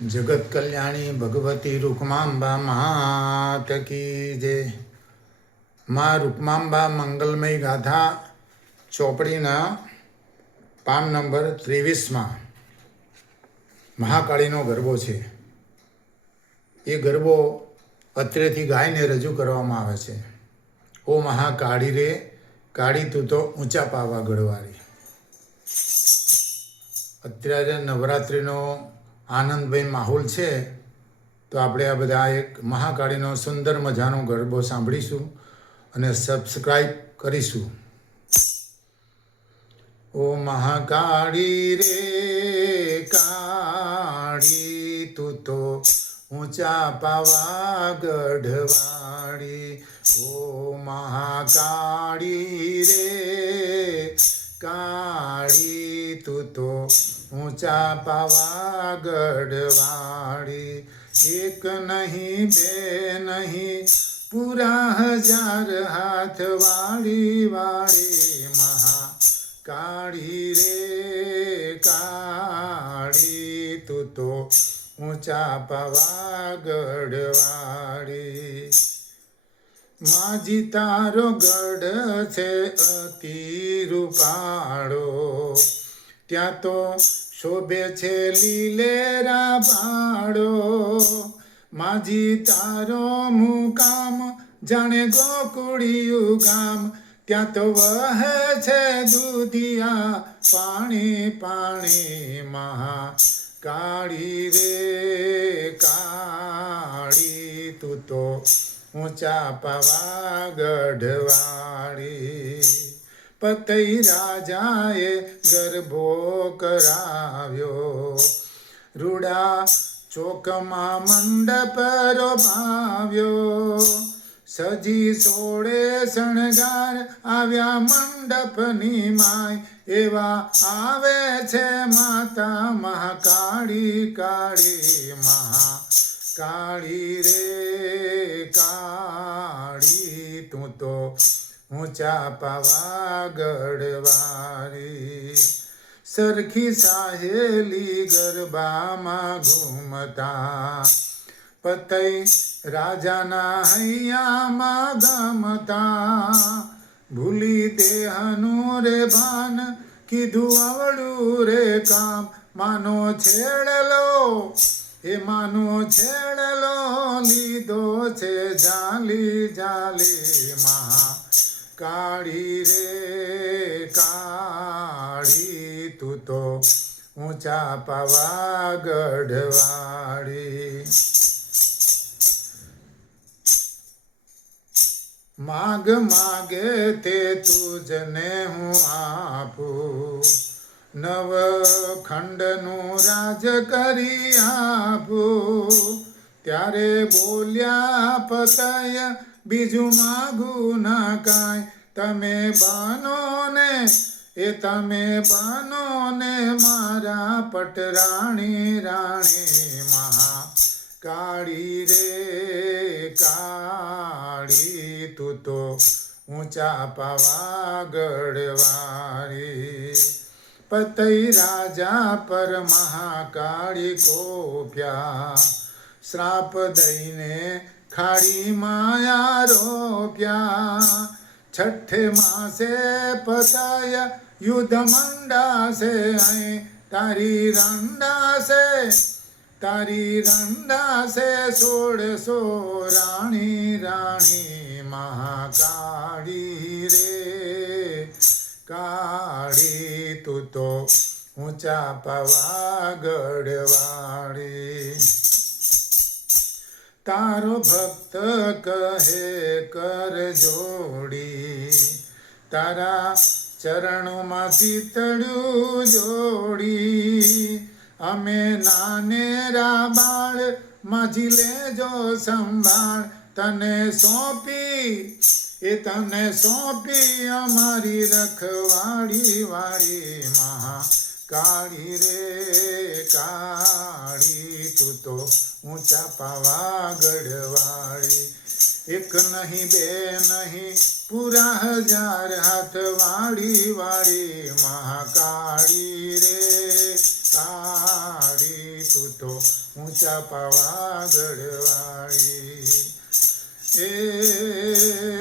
जगत कल्याणी भगवती रुक्मांबा मात की जय। माँ रुक्मांबा मंगलमय गाथा ચોપડીના પાન નંબર 23માં મહાકાળીનો ગરબો છે। એ ગરબો અત્રેથી ગાયને રજૂ કરવામાં આવે છે। ઓ મહાકાળી રે કાળી તું તો ઊંચા પાવા ગઢવાળી। અત્યારે નવરાત્રિનો આનંદમય માહોલ છે, તો આપણે આ બધા એક મહાકાળીનો સુંદર મજાનો ગરબો સાંભળીશું અને સબસ્ક્રાઈબ કરીશું। ઓ મહાકાળી રે કાળી તું તો ઊંચા પાવા ગઢવાળી। ઓ મહાકાળી રે કાળી તું તો ઊંચા પાવા ગઢવાળી। એક નહીં બે નહીં પૂરા 1000 હાથ વાળી વાળી મહાકાળી રે કાળી તું તો ઊંચા પાવા ગઢવાળી। માજી તારો ગઢ છે અતિ રૂપાળો, ત્યાં તો શોભે છે લીલેરા ભાડો। માજી તારો મુકામ જાણે ગોકુળિયું ગામ, ત્યાં તો વહે છે દૂધિયા પાણી પાણી મહાકાળી રે કાળી તું તો ઊંચા પાવા ગઢવાળી। પતઈ રાજાએ ગરબો કરાવ્યો, રૂડા ચોકમાં મંડપ રોભાવ્યો। સજી સોળે શણગાર આવ્યા મંડપની માય, એવા આવે છે માતા મહાકાળી કાળી મહાકાળી રે કાળી તું તો ઊંચા પાવા ગઢવાળી। સરખી સાહેલી ગરબામાં ઘૂમતા, પતઈ રાજાના હૈયામાં ગમતા। ભૂલી દેહનું રે ભાન કીધું આવડું રે કામ, માનો છેડલો એ માનો છેડલો લીધો છે જાલી જાલી મહાકાળી રે કાળી તું તો ઊંચા પાવા ગઢવાળી। માગ માગે તે તુજને હું આપું, નવ ખંડનું રાજ કરી આપું। ત્યારે બોલ્યા પતય બીજું માગું ના કાંઈ, તમે બનો ને એ તમે બનો ને મારા પટરાણી રાણી મહાકાળી રે કાળી તું તો ઊંચા પાવા ગઢવાળી। પતઈ રાજા પર મહાકાળી કોપ્યા, શ્રાપ દઈને ખાડી માયા રોપ્યા। છઠ્ઠે માસે પતય યુદ્ધ મંડાશે, અહીં તારી રંડાશે 1600 રાણી રાણી મહાકાળી રે કાળી તું તો ઊંચા પાવા ગઢવાળી। તારો ભક્ત કહે કર જોડી, તારા ચરણોમાં ચિતડ્યું જોડી। અમે નાનેરા બાળ માજી લેજો સંભાળ, તને સોંપી અમારી રખવાળી વાળી મહાકાળી રે કાળી તું તો ઊંચા પાવા ગઢવાળી। એક નહીં બે નહીં પૂરા 1000 હાથ વાળી વાળી મહાકાળી રે કાળી તું તો ઊંચા પાવાગઢવાળી એ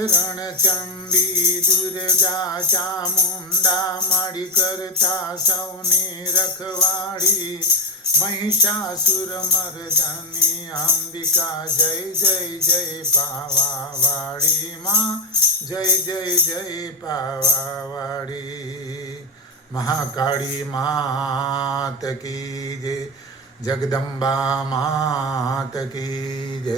રણચંડી દુર્ગા ચામુંડા માડી કરતા સૌની રખવાળી મહિષાસુર મર્દની અંબિકા જય જય જય પાવાવાળી માં જય જય જય પાવાવાળી મહાકાળી માત કી જય જગદંબા માત કી જય